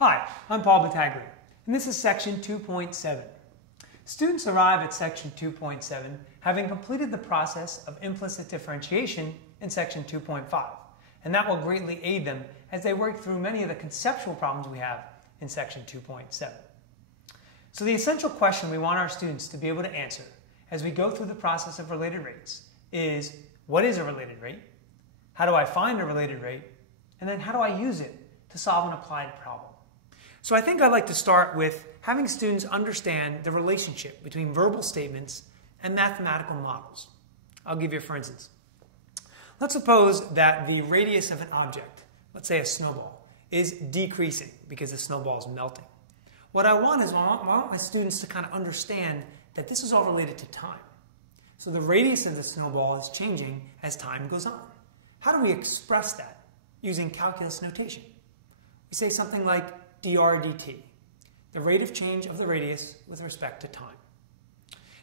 Hi, I'm Paul Battaglia, and this is Section 2.7. Students arrive at Section 2.7 having completed the process of implicit differentiation in Section 2.5, and that will greatly aid them as they work through many of the conceptual problems we have in Section 2.7. So the essential question we want our students to be able to answer as we go through the process of related rates is, what is a related rate? How do I find a related rate? And then how do I use it to solve an applied problem? So I think I'd like to start with having students understand the relationship between verbal statements and mathematical models. I'll give you, for instance, let's suppose that the radius of an object, let's say a snowball, is decreasing because the snowball is melting. What I want is I want my students to kind of understand that this is all related to time. So the radius of the snowball is changing as time goes on. How do we express that using calculus notation? We say something like dr dt, the rate of change of the radius with respect to time.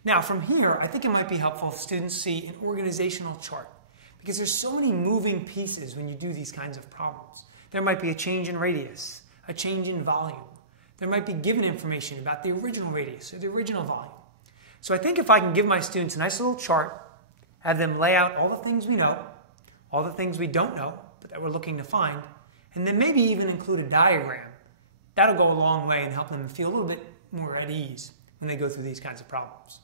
Now from here, I think it might be helpful if students see an organizational chart, because there's so many moving pieces when you do these kinds of problems. There might be a change in radius, a change in volume. There might be given information about the original radius or the original volume. So I think if I can give my students a nice little chart, have them lay out all the things we know, all the things we don't know, but that we're looking to find, and then maybe even include a diagram, that'll go a long way and help them feel a little bit more at ease when they go through these kinds of problems.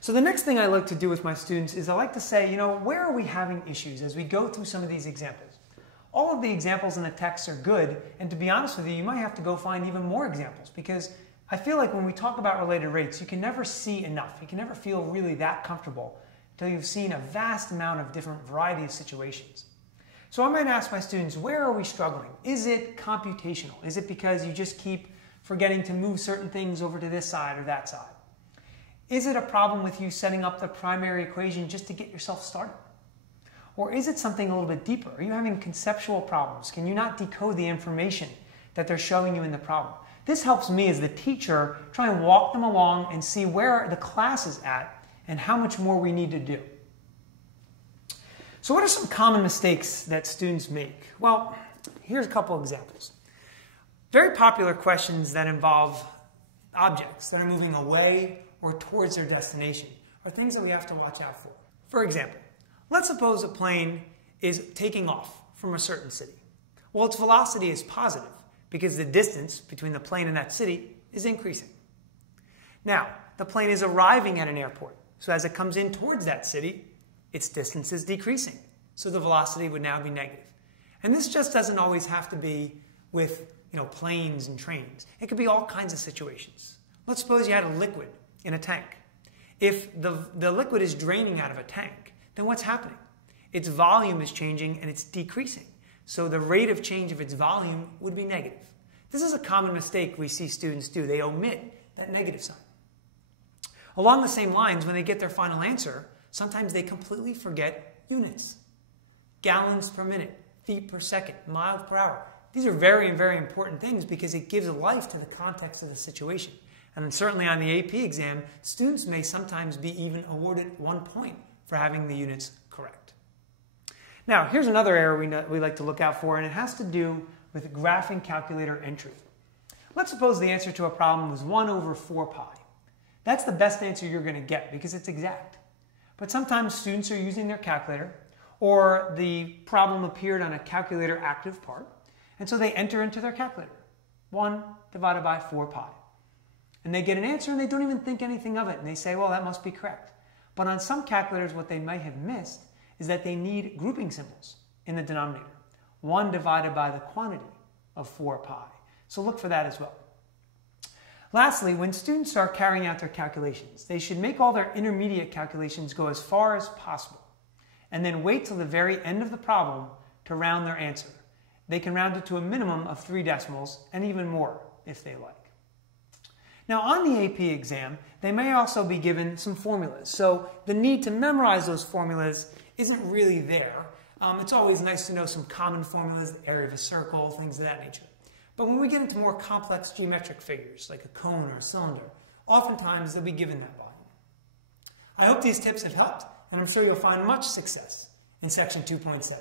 So the next thing I like to do with my students is I like to say, where are we having issues as we go through some of these examples? All of the examples in the text are good, and to be honest with you, you might have to go find even more examples, because I feel like when we talk about related rates, you can never see enough. You can never feel really that comfortable until you've seen a vast amount of different variety of situations. So I might ask my students, where are we struggling? Is it computational? Is it because you just keep forgetting to move certain things over to this side or that side? Is it a problem with you setting up the primary equation just to get yourself started? Or is it something a little bit deeper? Are you having conceptual problems? Can you not decode the information that they're showing you in the problem? This helps me as the teacher try and walk them along and see where the class is at and how much more we need to do. So what are some common mistakes that students make? Well, here's a couple examples. Very popular questions that involve objects that are moving away or towards their destination are things that we have to watch out for. For example, let's suppose a plane is taking off from a certain city. Well, its velocity is positive because the distance between the plane and that city is increasing. Now, the plane is arriving at an airport, so as it comes in towards that city, its distance is decreasing, so the velocity would now be negative. And this just doesn't always have to be with planes and trains. It could be all kinds of situations. Let's suppose you had a liquid in a tank. If the liquid is draining out of a tank, then what's happening? Its volume is changing and it's decreasing. So the rate of change of its volume would be negative. This is a common mistake we see students do. They omit that negative sign. Along the same lines, when they get their final answer, sometimes they completely forget units. Gallons per minute, feet per second, miles per hour. These are very, very important things because it gives life to the context of the situation. And certainly on the AP exam, students may sometimes be even awarded 1 point for having the units correct. Now, here's another error we like to look out for, and it has to do with graphing calculator entry. Let's suppose the answer to a problem was 1 over 4 pi. That's the best answer you're going to get because it's exact. But sometimes students are using their calculator, or the problem appeared on a calculator active part, and so they enter into their calculator 1 divided by 4 pi. And they get an answer and they don't even think anything of it, and they say, well, that must be correct. But on some calculators, what they might have missed is that they need grouping symbols in the denominator. 1 divided by the quantity of 4 pi. So look for that as well. Lastly, when students are carrying out their calculations, they should make all their intermediate calculations go as far as possible, and then wait till the very end of the problem to round their answer. They can round it to a minimum of 3 decimals, and even more if they like. Now on the AP exam, they may also be given some formulas, so the need to memorize those formulas isn't really there. It's always nice to know some common formulas, the area of a circle, things of that nature. But when we get into more complex geometric figures, like a cone or a cylinder, oftentimes they'll be given that volume. I hope these tips have helped, and I'm sure you'll find much success in Section 2.7.